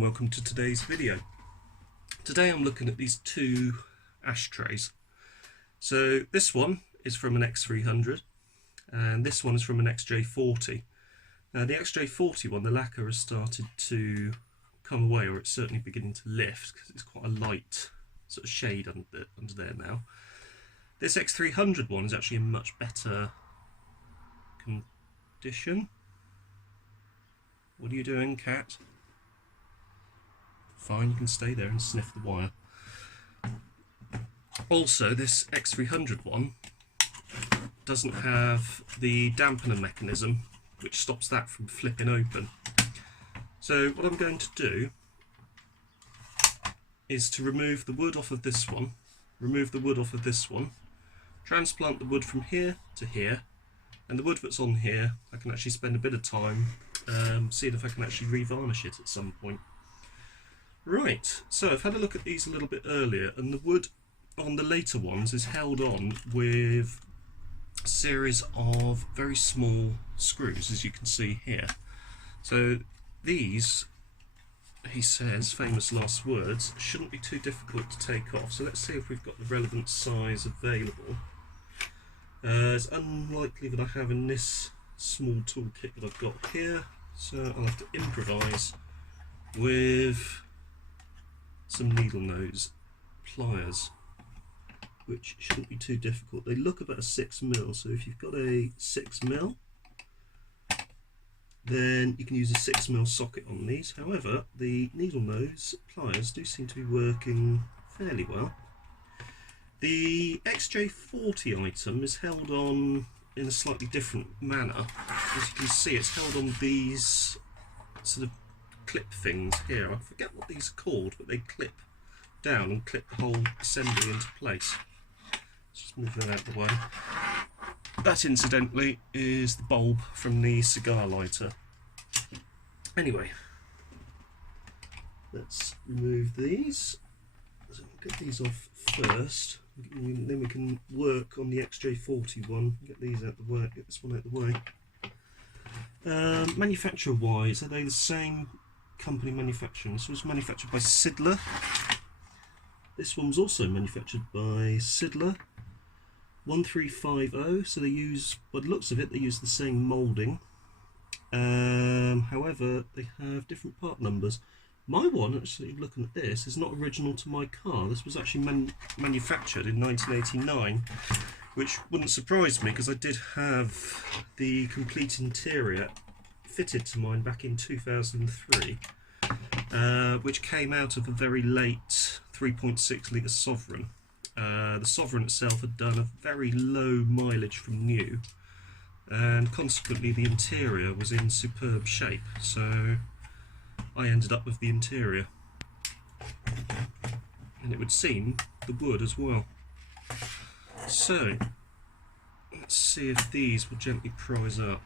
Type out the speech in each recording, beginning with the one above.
and welcome to today's video. Today I'm looking at these two ashtrays. So this one is from an X300 and this one is from an XJ40. Now the XJ40 one, the lacquer has started to come away, or it's certainly beginning to lift because it's quite a light sort of shade under there now. This X300 one is actually in much better condition. What are you doing, cat? Fine, you can stay there and sniff the wire. Also, this X300 one doesn't have the dampener mechanism which stops that from flipping open. So what I'm going to do is to remove the wood off of this one, transplant the wood from here to here, and the wood that's on here I can actually spend a bit of time seeing if I can actually revarnish it at some point. Right, so I've had a look at these a little bit earlier, and the wood on the later ones is held on with a series of very small screws, as you can see here. So these, he says, famous last words, shouldn't be too difficult to take off. So let's see if we've got the relevant size available. It's unlikely that I have in this small toolkit that I've got here, so I'll have to improvise with some needle nose pliers, which shouldn't be too difficult. They look about a 6mm, so if you've got a 6mm, then you can use a 6mm socket on these. However, the needle nose pliers do seem to be working fairly well. The XJ40 item is held on in a slightly different manner. As you can see, it's held on these sort of clip things here. I forget what these are called, but they clip down and clip the whole assembly into place. Let's just move that out of the way. That, incidentally, is the bulb from the cigar lighter. Anyway, let's remove these. So we'll get these off first, and then we can work on the XJ40 one. Get these out the way. Get this one out the way. Manufacturer wise, are they the same company manufacturing? This was manufactured by Sidler. This one was also manufactured by Sidler. 1350, so they use, by the looks of it, they use the same moulding. However, they have different part numbers. My one, actually looking at this, is not original to my car. This was actually manufactured in 1989, which wouldn't surprise me because I did have the complete interior fitted to mine back in 2003, which came out of a very late 3.6 litre Sovereign. The Sovereign itself had done a very low mileage from new, and consequently the interior was in superb shape, so I ended up with the interior, and it would seem the wood as well. So let's see if these will gently prise up.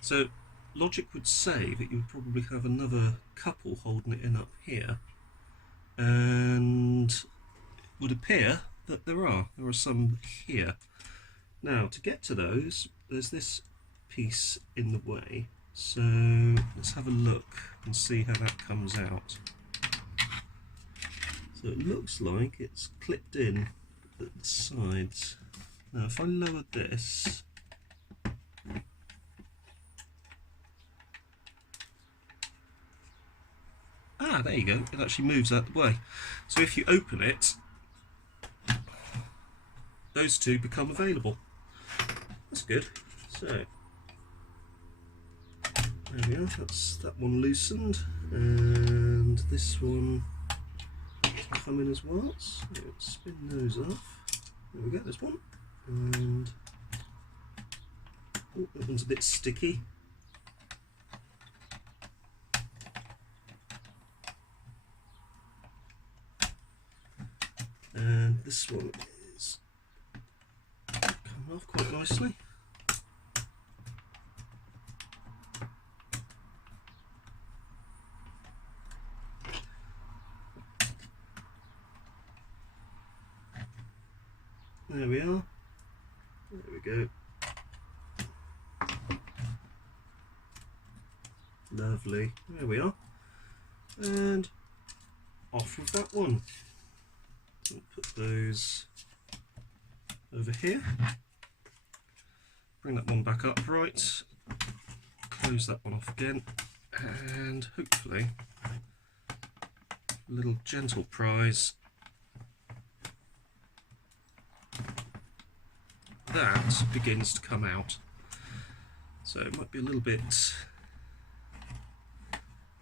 So logic would say that you would probably have another couple holding it in up here, and it would appear that there are some here. Now to get to those, there's this piece in the way, so let's have a look and see how that comes out. So it looks like it's clipped in at the sides. Now if I lower this, there you go, it actually moves out the way. So if you open it, those two become available. That's good. So there we are, that's that one loosened, and this one can come in as well. So let's spin those off. There we go, there's one. And oh, that one's a bit sticky. And this one is coming off quite nicely. There we are. There we go. Lovely. There we are. And off with that one. I'll put those over here. Bring that one back upright. Close that one off again. And hopefully a little gentle prise. That begins to come out. So it might be a little bit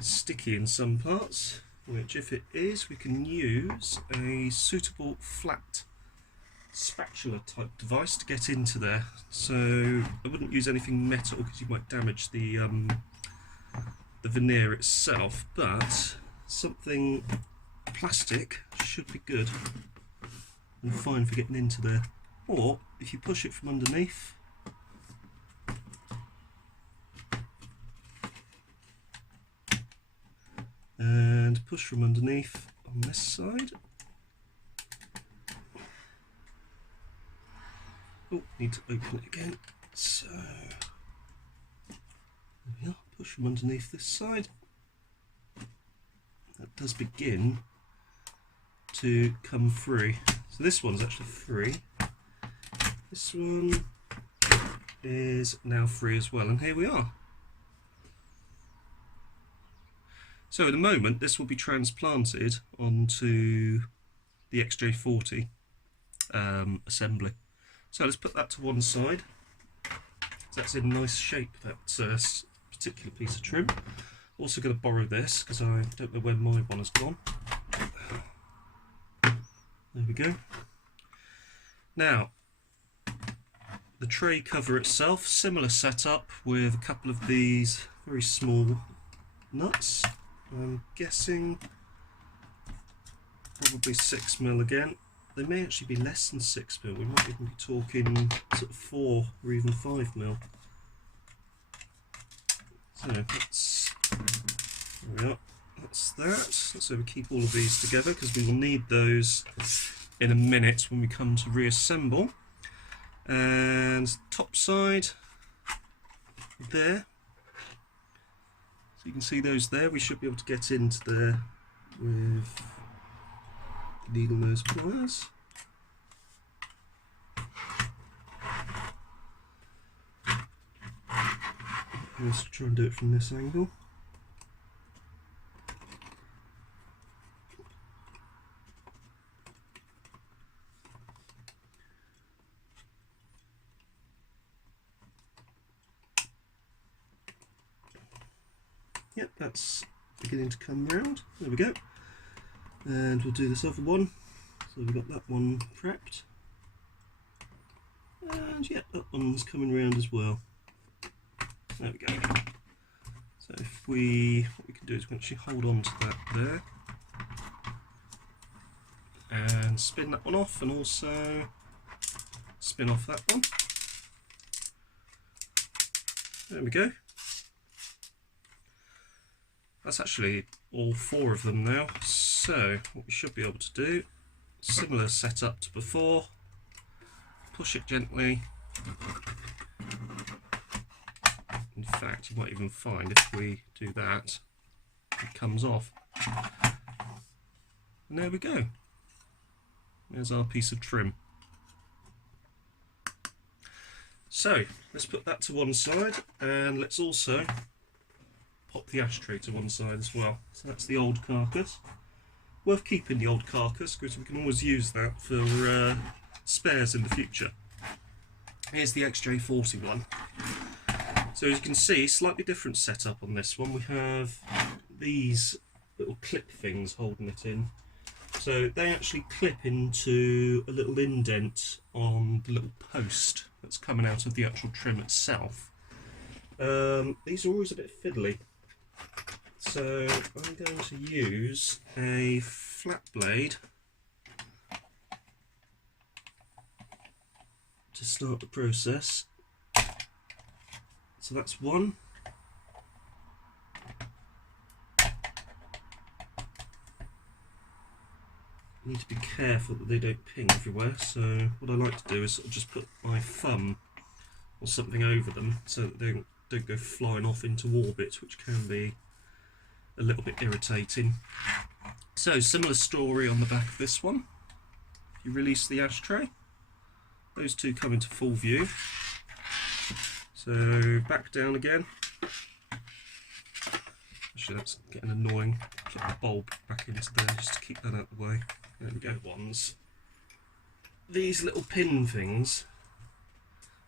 sticky in some parts, which if it is, we can use a suitable flat spatula type device to get into there. So I wouldn't use anything metal because you might damage the veneer itself, but something plastic should be good and fine for getting into there. Or if you push it from underneath, and push from underneath on this side. Oh, need to open it again. So there we are. Push from underneath this side. That does begin to come free. So this one's actually free. This one is now free as well, and here we are. So in a moment this will be transplanted onto the XJ40 assembly. So let's put that to one side. That's in nice shape, that particular piece of trim. Also going to borrow this because I don't know where my one has gone. There we go. Now, the tray cover itself, similar setup with a couple of these very small nuts. I'm guessing probably 6mm again. They may actually be less than 6mm. We might even be talking sort of 4 or even 5mm. So that's, there we are. That's that. So we keep all of these together because we will need those in a minute when we come to reassemble. And top side there. So you can see those there. We should be able to get into there with needle nose pliers. Let's try and do it from this angle. Yep, that's beginning to come round. There we go. And we'll do this other one. So we've got that one prepped. And yeah, that one's coming round as well. There we go. So if what we can do is we can actually hold on to that there. And spin that one off, and also spin off that one. There we go. That's actually all 4 of them now. So what we should be able to do, similar setup to before, push it gently. In fact, you might even find if we do that, it comes off. And there we go. There's our piece of trim. So let's put that to one side, and let's also pop the ashtray to one side as well. So that's the old carcass. Worth keeping the old carcass because we can always use that for spares in the future. Here's the XJ40 one. So as you can see, slightly different setup on this one. We have these little clip things holding it in. So they actually clip into a little indent on the little post that's coming out of the actual trim itself. These are always a bit fiddly. So I'm going to use a flat blade to start the process. So that's one. You need to be careful that they don't ping everywhere, so what I like to do is sort of just put my thumb or something over them so that they don't don't go flying off into orbit, which can be a little bit irritating. So similar story on the back of this one. If you release the ashtray, those two come into full view. So back down again. Actually, that's getting annoying. Put the bulb back into there just to keep that out of the way. There we go, ones. These little pin things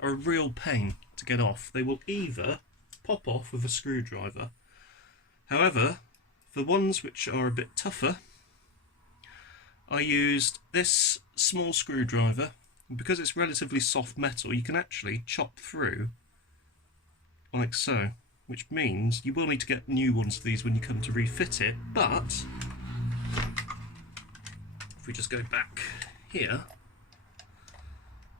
are a real pain to get off. They will either pop off with a screwdriver. However, for ones which are a bit tougher, I used this small screwdriver, and because it's relatively soft metal, you can actually chop through like so, which means you will need to get new ones of these when you come to refit it, but if we just go back here,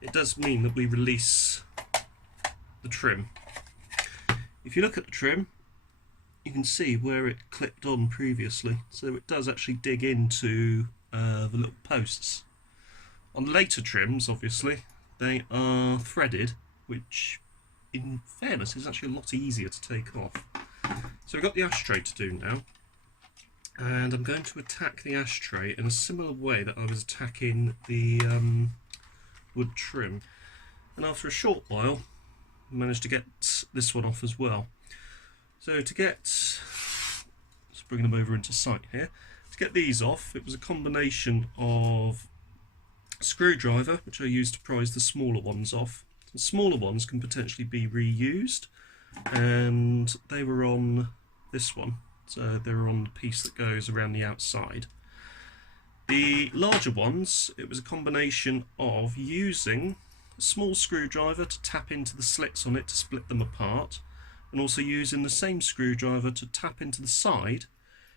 it does mean that we release the trim. If you look at the trim, you can see where it clipped on previously, so it does actually dig into the little posts. On later trims, obviously, they are threaded, which in fairness is actually a lot easier to take off. So we've got the ashtray to do now, and I'm going to attack the ashtray in a similar way that I was attacking the wood trim, and after a short while I managed to get this one off as well. So to get, let's bring them over into sight here, to get these off, it was a combination of a screwdriver, which I used to prise the smaller ones off. The smaller ones can potentially be reused, and they were on this one, so they were on the piece that goes around the outside. The larger ones, it was a combination of using a small screwdriver to tap into the slits on it to split them apart, and also using the same screwdriver to tap into the side,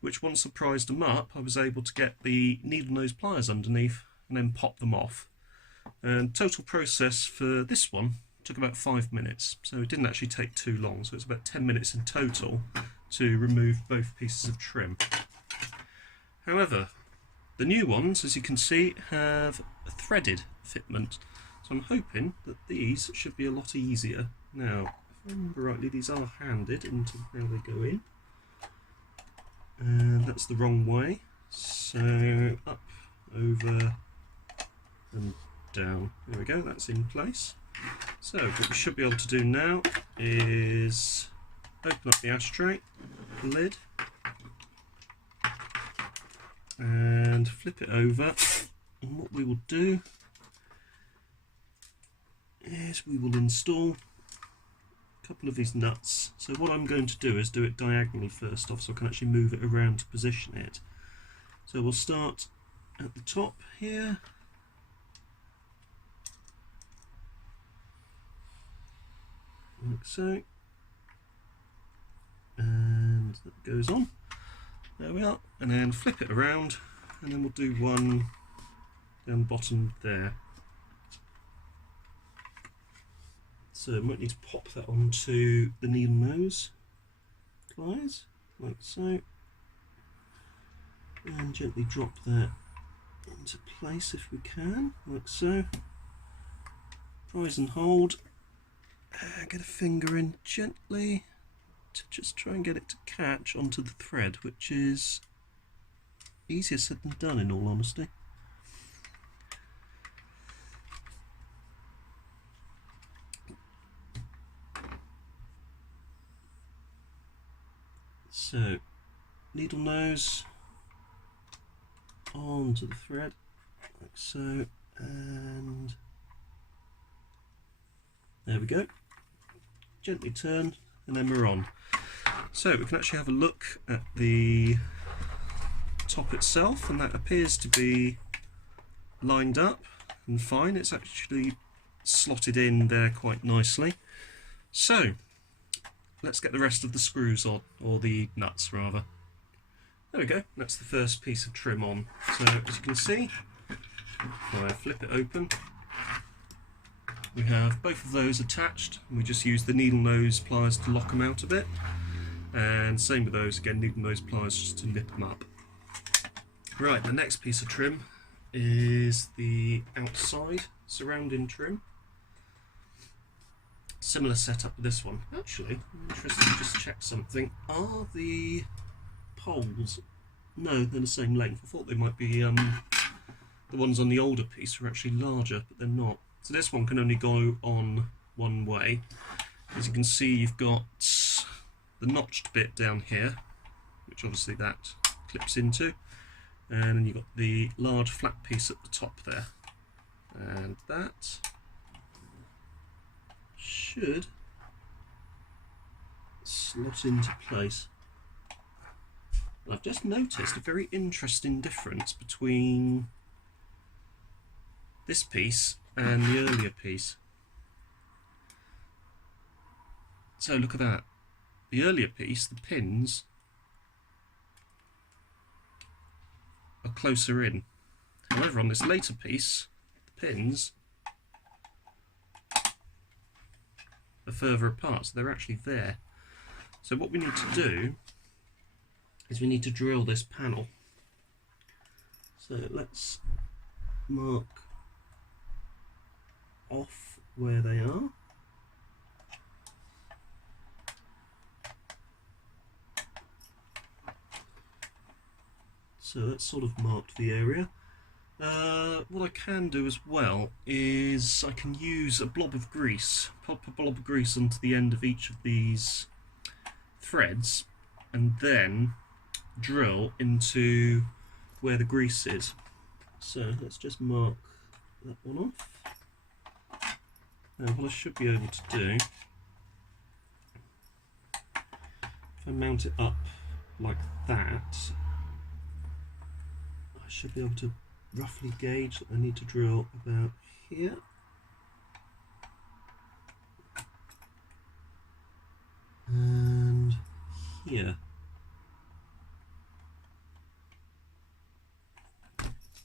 which once I prised them up, I was able to get the needle nose pliers underneath and then pop them off. And total process for this one took about 5 minutes, so it didn't actually take too long, so it's about 10 minutes in total to remove both pieces of trim. However, the new ones, as you can see, have a threaded fitment, so I'm hoping that these should be a lot easier. Now, if I remember rightly, these are handed into how they go in, and that's the wrong way, so up, over and down. There we go, that's in place. So what we should be able to do now is open up the ashtray lid and flip it over, and what we will do is we will install a couple of these nuts. So what I'm going to do is do it diagonally first off, so I can actually move it around to position it. So we'll start at the top here, like so, and that goes on. There we are, and then flip it around, and then we'll do one down the bottom there. So we might need to pop that onto the needle nose pliers, like so, and gently drop that into place if we can, like so. Prise and hold, get a finger in gently to just try and get it to catch onto the thread, which is easier said than done in all honesty. So, needle nose onto the thread, like so, and there we go. Gently turn, and then we're on. So we can actually have a look at the top itself, and that appears to be lined up and fine. It's actually slotted in there quite nicely. So let's get the rest of the screws on, or the nuts rather. There we go, that's the first piece of trim on. So as you can see, if I flip it open, we have both of those attached, and we just use the needle nose pliers to lock them out a bit, and same with those, again needle nose pliers just to nip them up. Right, the next piece of trim is the outside surrounding trim. Similar setup with this one. Actually, I'm interested to just check something. Are the poles? No, they're the same length. I thought they might be the ones on the older piece were actually larger, but they're not. So this one can only go on one way. As you can see, you've got the notched bit down here, which obviously that clips into, and then you've got the large flat piece at the top there, and that should slot into place. I've just noticed a very interesting difference between this piece and the earlier piece. So look at that. The earlier piece, the pins are closer in. However, on this later piece, the pins are further apart, so they're actually there. So what we need to do is we need to drill this panel. So let's mark off where they are. So that's sort of marked the area. What I can do as well is I can use a blob of grease, pop a blob of grease onto the end of each of these threads, and then drill into where the grease is. So let's just mark that one off. Now what I should be able to do, if I mount it up like that, I should be able to roughly gauge that I need to drill about here. And here.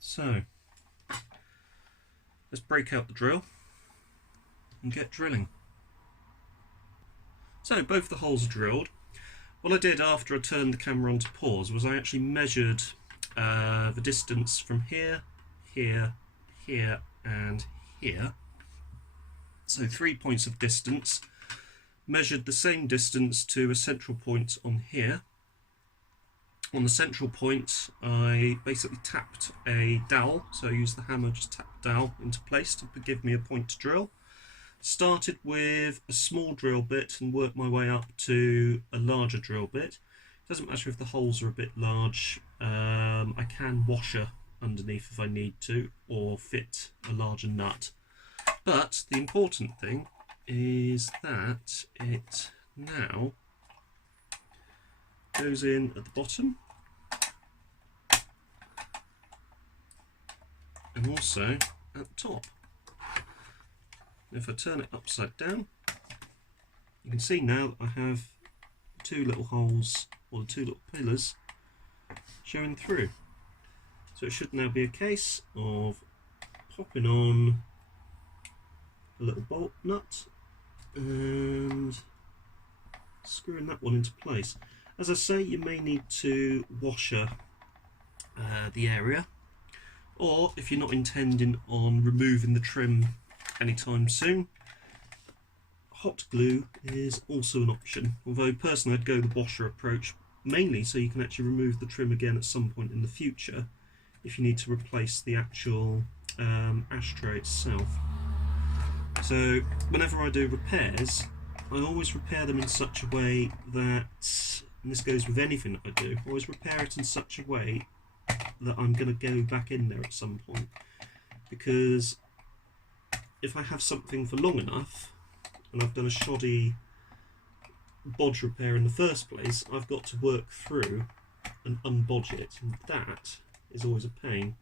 So let's break out the drill and get drilling. So both the holes are drilled. What I did after I turned the camera on to pause was I actually measured the distance from here, here, here and here. So 3 points of distance. Measured the same distance to a central point on here. On the central point I basically tapped a dowel, so I used the hammer, just tapped the dowel into place to give me a point to drill. Started with a small drill bit and worked my way up to a larger drill bit. Doesn't matter if the holes are a bit large, I can washer underneath if I need to, or fit a larger nut. But the important thing is that it now goes in at the bottom and also at the top. If I turn it upside down, you can see now that I have two little holes, or two little pillars, showing through. So it should now be a case of popping on a little bolt nut and screwing that one into place. As I say, you may need to washer the area, or if you're not intending on removing the trim anytime soon, hot glue is also an option, although personally I'd go the washer approach, mainly so you can actually remove the trim again at some point in the future if you need to replace the actual ashtray itself. So whenever I do repairs, I always repair them in such a way that, and this goes with anything that I do, I always repair it in such a way that I'm going to go back in there at some point, because if I have something for long enough and I've done a shoddy bodge repair in the first place, I've got to work through and unbodge it, and that is always a pain.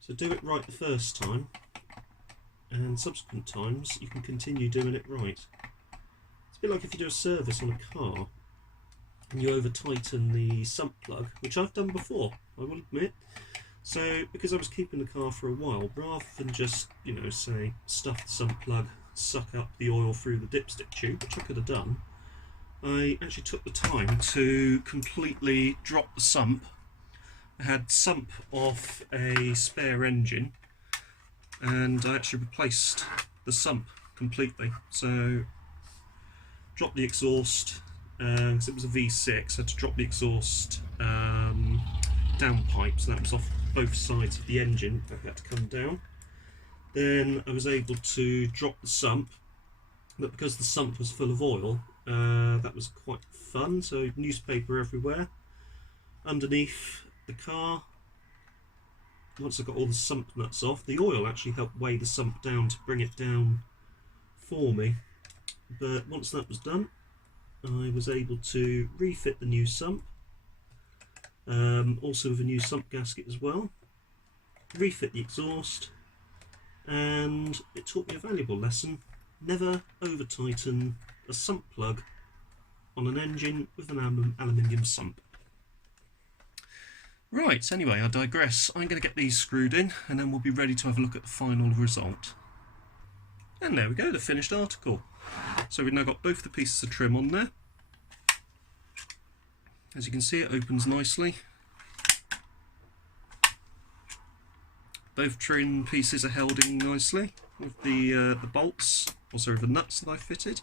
So do it right the first time, and subsequent times you can continue doing it right. It's a bit like if you do a service on a car and you over tighten the sump plug, which I've done before, I will admit. So because I was keeping the car for a while, rather than just, you know, say stuff the sump plug, suck up the oil through the dipstick tube, which I could have done, I actually took the time to completely drop the sump. I had sump off a spare engine and I actually replaced the sump completely. So drop the exhaust, because it was a V6, I had to drop the exhaust downpipe, so that was off both sides of the engine, that had to come down. Then I was able to drop the sump, but because the sump was full of oil, that was quite fun, so newspaper everywhere. Underneath the car, once I got all the sump nuts off, the oil actually helped weigh the sump down to bring it down for me. But once that was done, I was able to refit the new sump, also with a new sump gasket as well, refit the exhaust, and it taught me a valuable lesson: never over tighten a sump plug on an engine with an aluminium sump. Right, anyway, I digress. I'm going to get these screwed in and then we'll be ready to have a look at the final result. And there we go, the finished article. So we've now got both the pieces of trim on there. As you can see, it opens nicely. Both trim pieces are held in nicely with the bolts, also with the nuts that I fitted.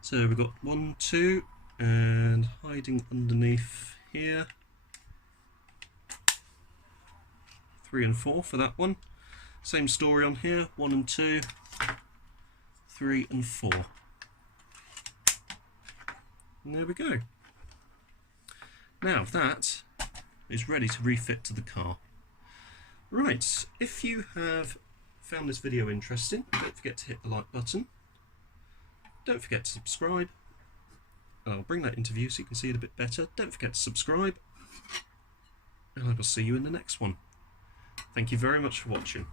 So we've got 1, 2, and hiding underneath here, 3 and 4 for that one. Same story on here, 1 and 2, 3 and 4. And there we go. Now that is ready to refit to the car. Right, if you have found this video interesting, don't forget to hit the like button. Don't forget to subscribe. I'll bring that into view so you can see it a bit better. Don't forget to subscribe. And I will see you in the next one. Thank you very much for watching.